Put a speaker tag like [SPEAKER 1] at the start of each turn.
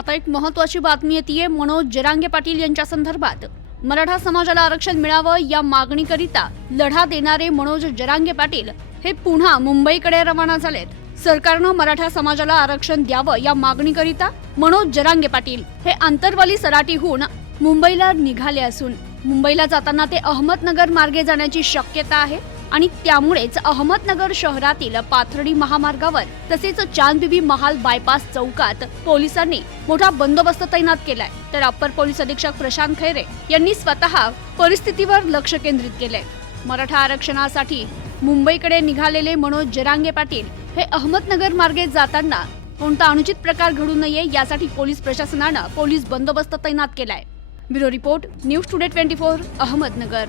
[SPEAKER 1] आता एक महत्वाची बातमी येते मनोज जरांगे पाटील यांच्या संदर्भात. मराठा समाजाला आरक्षण मिळावं या मागणीकरिता लढा देणारे मनोज जरांगे पाटील हे पुन्हा मुंबईकडे रवाना झालेत. सरकारनं मराठा समाजाला आरक्षण द्यावं या मागणीकरिता मनोज जरांगे पाटील हे आंतरवाली सराटीहून मुंबईला निघाले असून मुंबईला जाताना ते अहमदनगर मार्गे जाण्याची शक्यता आहे. आणि त्यामुळेच अहमदनगर शहरातील पाथर्डी महामार्गावर तसेच चांदबिबी महाल बायपास चौकात पोलिसांनी मोठा बंदोबस्त तैनात केलाय. तर अप्पर पोलीस अधीक्षक प्रशांत खैरे यांनी स्वतः परिस्थितीवर लक्ष केंद्रित केलंय. मराठा आरक्षणासाठी मुंबईकडे निघालेले मनोज जरांगे पाटील हे अहमदनगर मार्गे जाताना कोणता अनुचित प्रकार घडू नये यासाठी पोलीस प्रशासनानं पोलीस बंदोबस्त तैनात केलाय. Bureau report news today twenty four Ahmednagar.